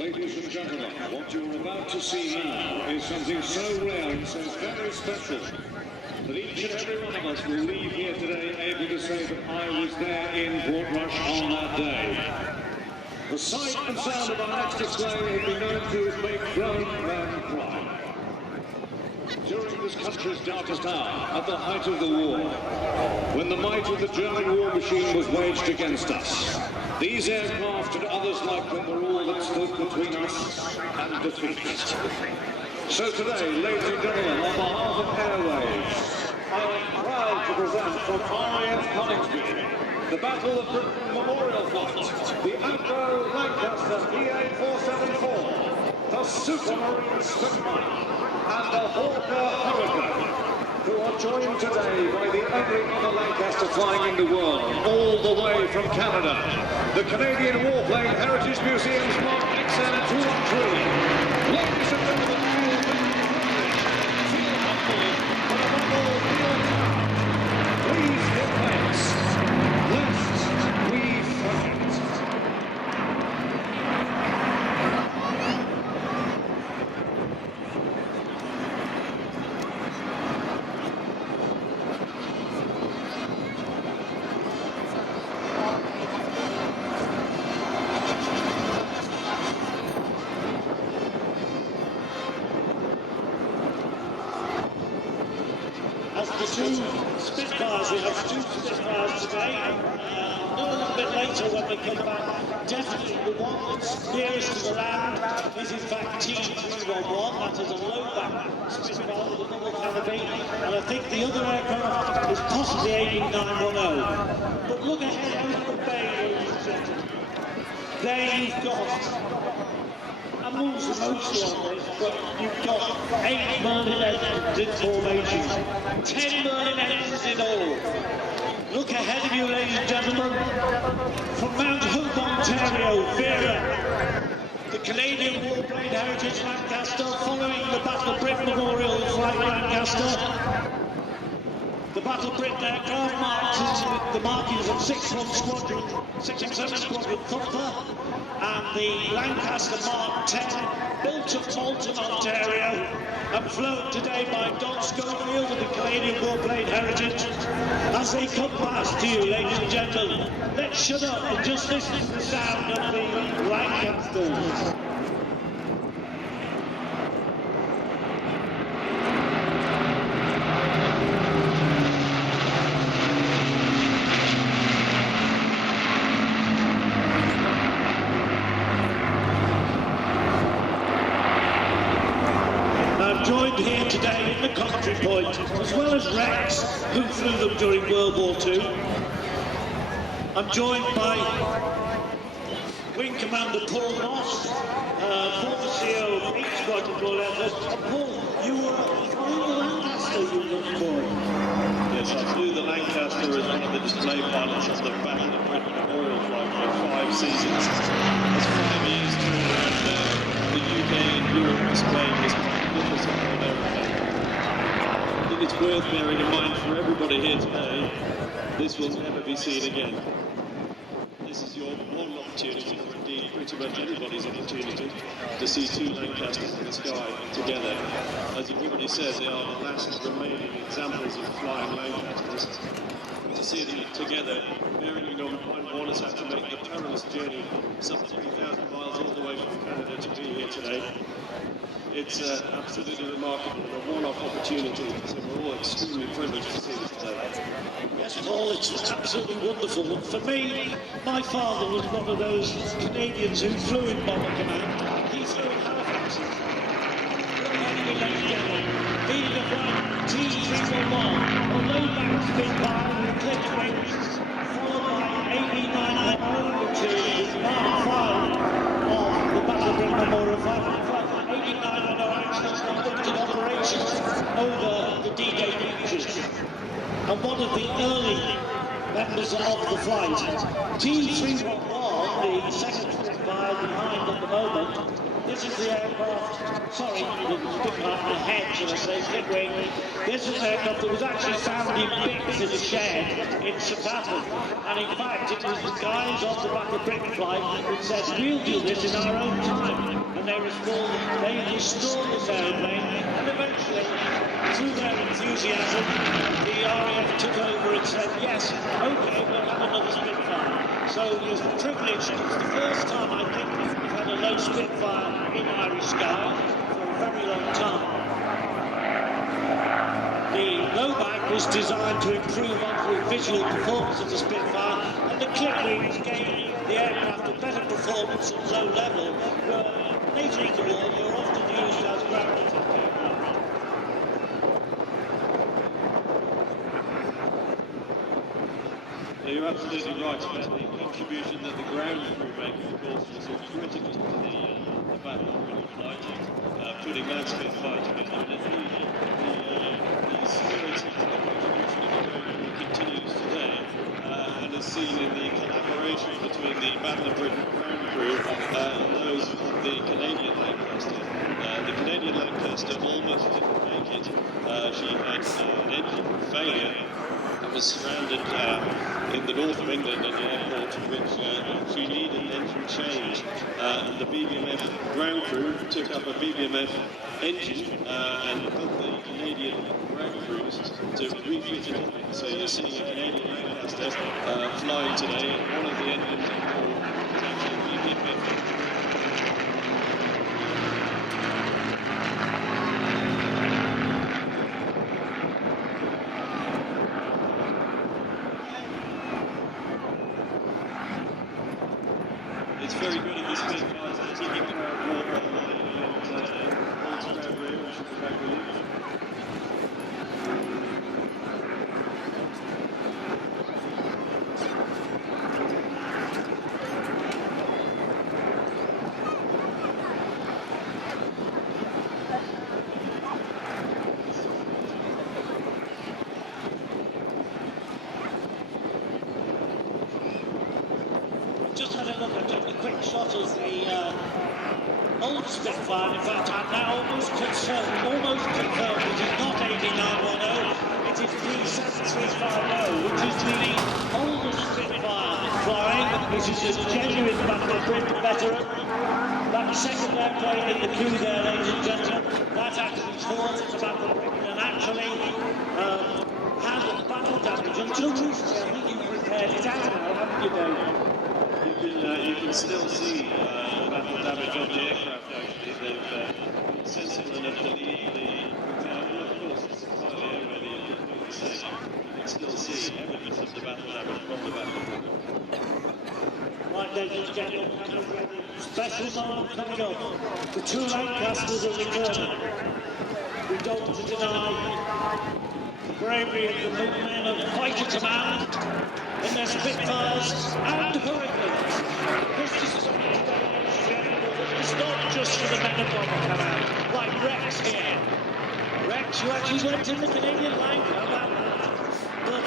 Ladies and gentlemen, what you're about to see now is something so rare and so very special that each and every one of us will leave here today able to say that I was there in Portrush on that day. The sight and sound of our next display will be known to as Make Grown Men Cry. During this country's darkest hour, at the height of the war, when the might of the German war machine was waged against us, these aircraft and others like them were all that stood between us and defeat. So today, ladies and gentlemen, on behalf of Airwaves, I am proud to present from RAF Coningsby the Battle of Britain Memorial Flight, the Admiral Lancaster EA-474, the Supermarine Spitfire, and the Hawker Hurricane, who are joined today by the only other Lancaster flying in the world, all the way from Canada, the Canadian Warplane Heritage Museum's Mark XN213. Ladies and gentlemen, feel humble, but above all, feel proud. Please give thanks, lest we forget. As the two Spitfires, we have two Spitfires today. A little bit later when we come back, definitely the one that's nearest to the land is in fact T311. That is a low-back Spitfire with a double canopy. And I think the other aircraft is possibly 18910. But look ahead out of the bay, ladies and gentlemen. There you've got a moves emotion on this, but you've got 8 Merlin engines in formation, 10 Merlin engines in all. Look ahead of you, ladies and gentlemen, from Mount Hope, Ontario, Vera, the Canadian Warplane Heritage Lancaster, following the Battle of Britain Memorial Flight Lancaster. The Battle of Britain aircraft marked the markings of 6-1 Squadron, 6-7 Squadron Thumper, and the Lancaster Mark 10, built at Malton, Ontario, and flown today by Don Schofield of the Canadian Warplane Heritage. As they come past to you, ladies and gentlemen, let's shut up and just listen to the sound of the Lancasters. Joined here today in the Country Point, as well as Rex, who flew them during World War II. I'm joined by Wing Commander Paul Moss, former CEO of H Squadron Royal Air Force. And Paul, you were on the Lancaster, you looked for. Yes, I flew the Lancaster as one of the display pilots on the back of the Britain Memorial Flight for 5 seasons. That's 5 years through around the UK and Europe displaying this magnificent airplane. I think it's worth bearing in mind for everybody here today, this will never be seen again. This is your one opportunity, or indeed pretty much anybody's opportunity, to see 2 Lancasters in the sky together. As you've already said, they are the last remaining examples of flying Lancasters. To see them together, bearing in mind one has had to make the perilous journey some 2,000 miles all the way from Canada to be here today. It's absolutely remarkable and a one-off opportunity, so we're all extremely privileged to see this today. Yes, Paul, it's absolutely wonderful. And for me, my father was one of those Canadians who flew in Bomber Command. He flew in Halifax. Leading a flight T311, a low-back Spitfire with clipped wings, followed by 18910, which is Mark 5 of the Battle of Britain Memorial Flight. 18910 actually conducted operations over the D-Day beaches. And one of the early members of the flight, T311, the second Spitfire behind at the moment. This is the aircraft, sorry, the Spitfire ahead, should I say, split wing. This is an aircraft that was actually found in bits in a shed in St. Athan. And in fact, it was the guys off the Battle of Britain flight that said, we'll do this in our own time. and they restored this aeroplane, and eventually, through their enthusiasm, the RAF took over and said, yes, okay, we'll have another Spitfire. So it was privileged. It's the first time I think we've had a low Spitfire in Irish sky for a very long time. The blowback was designed to improve on the visual performance of the Spitfire, and the clip wings gave the aircraft a better performance at low level, where later in the war they were often used as ground attack aircraft. You're absolutely right about the contribution that the ground crew make, of course, was so critical to the battle of Britain United, putting that Spitfire together. And indeed, the spirit of the contribution of the ground crew continues today, and is seen in the collaboration between the Battle of Britain ground crew and those of the Canadian Lancaster. The Canadian Lancaster almost didn't make it. She had an engine failure and was surrounded in the north of England at the airport, which she needed an engine change. And the BBMF ground crew took up a BBMF engine and helped the Canadian ground crews to refit it up. So you're seeing a Canadian Lancaster flying today, and one of the engines on board is actually a BBMF engine. It's very good at this bit, guys. They're taking the crowd walk on the line and holds crowd rear, which is the back relief. Just had a look at a quick shot of the old Spitfire. In fact, I'm now almost confirmed it is not 8910, it is D7350, which is the oldest Spitfire flying. This is a genuine Battle of Britain veteran. That second airplane in the queue there, ladies and gentlemen, that actually fought at the Battle of Britain and actually had battle damage until recently. I think you've repaired it out now, haven't you, Dave? You can still see the battle damage on the aircraft. Actually, they've been sensible enough to leave the well, of course, it's entirely airready and completely the same. You can still see evidence of the battle damage from the battle. Right, ladies and gentlemen, special moment coming up. The two Lancasters are returning. We don't deny the bravery of the men of fighter command in their Spitfires and Hurricanes. This is it's not just for the men of bomber command, like Rex here. Rex, you actually went in the Canadian line, how about that? But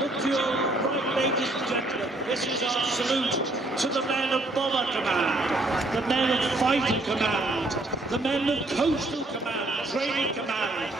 look to your right, ladies and gentlemen. This is our salute to the men of bomber command, the men of fighter command, the men of coastal command, training command.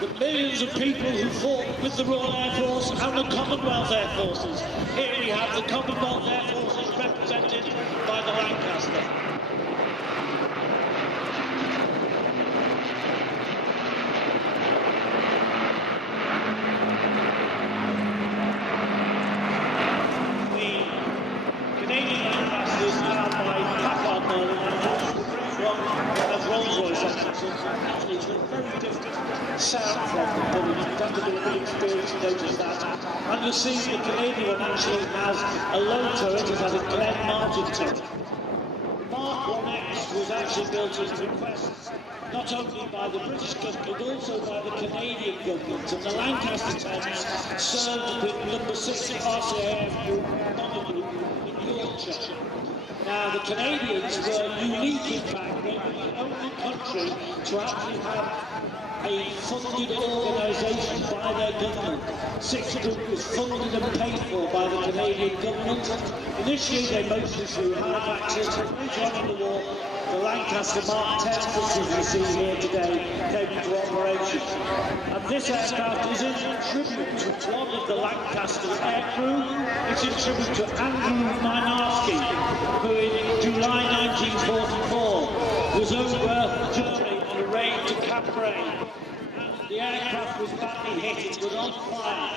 The millions of people who fought with the Royal Air Force and the Commonwealth Air Forces. Here we have the Commonwealth Air Forces represented by the Lancaster. The Canadian Lancaster is powered by Packard Merlin and Rolls-Royce engines. Actually, it's a very different sound from the Bullet. You'd have to be a bit experienced to notice that. And you'll see the Canadian one actually has a low turret. It has a Glen Martin turret. Mark 1X was actually built as a request not only by the British government but also by the Canadian government. And the Lancaster tanks served with number 6 RCAF Group Bomber Group in Yorkshire. Now, the Canadians were unique in fact. They were the only country to actually have a funded organisation by their government. 6 Group was funded and paid for by the Canadian government. Initially, they mostly through Halifaxes, but later on in the war, the Lancaster Mark 10, which as you see here today, came into operation. And this aircraft is in tribute to one of the Lancaster aircrew. It's in tribute to Andrew Mynarski, who in spray. And the aircraft was badly hit, it was on fire.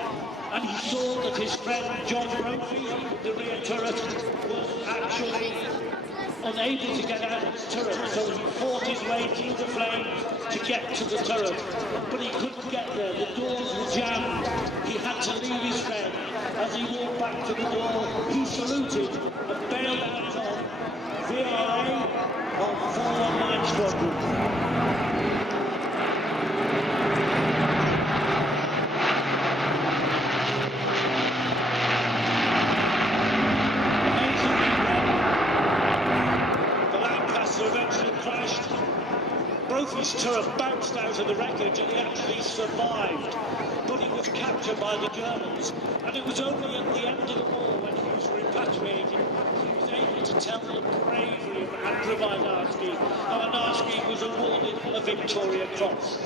And he saw that his friend John Brophy, the rear turret, was actually unable to get out of his turret, so he fought his way through the flames to get to the turret. But he couldn't get there, the doors were jammed. He had to leave his friend. As he walked back to the door, he saluted and bailed out on VRA of 419 Squadron. Eventually crashed. Brophy's turret bounced out of the wreckage and he actually survived, but he was captured by the Germans. And it was only at the end of the war, when he was repatriated, he was able to tell the bravery of Andrew Wynarski. Now Wynarski was awarded a Victoria Cross.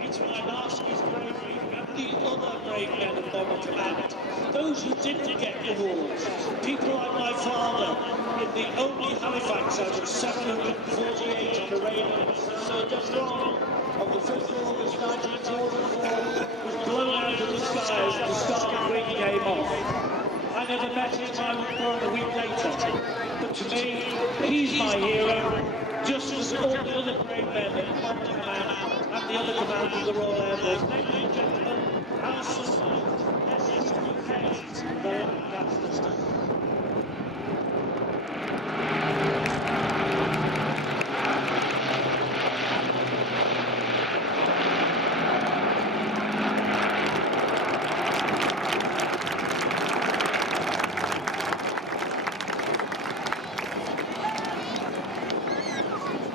It's Wynarski's bravery and the other brave men of Bomber Command, those who didn't get awards, people like my father, in the only Halifax out of 748 on the radar, so Desron on the 5th of August 1944 was blown out of the skies to start the wing game off. I never met him, I was born a week later. But to me, he's my hero, just as all the other brave men in Bomber Command and the other command of the Royal Air Force. Ladies and gentlemen, our son, SS2K, the Lancaster.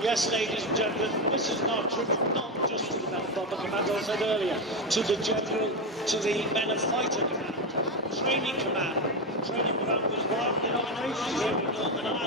Yes, ladies and gentlemen, this is not tribute, not just to the men of Bomber Command, as I said earlier, to the General, to the men of Fighter Command, Training Command. Training Command was one of the nominations here in Northern Ireland.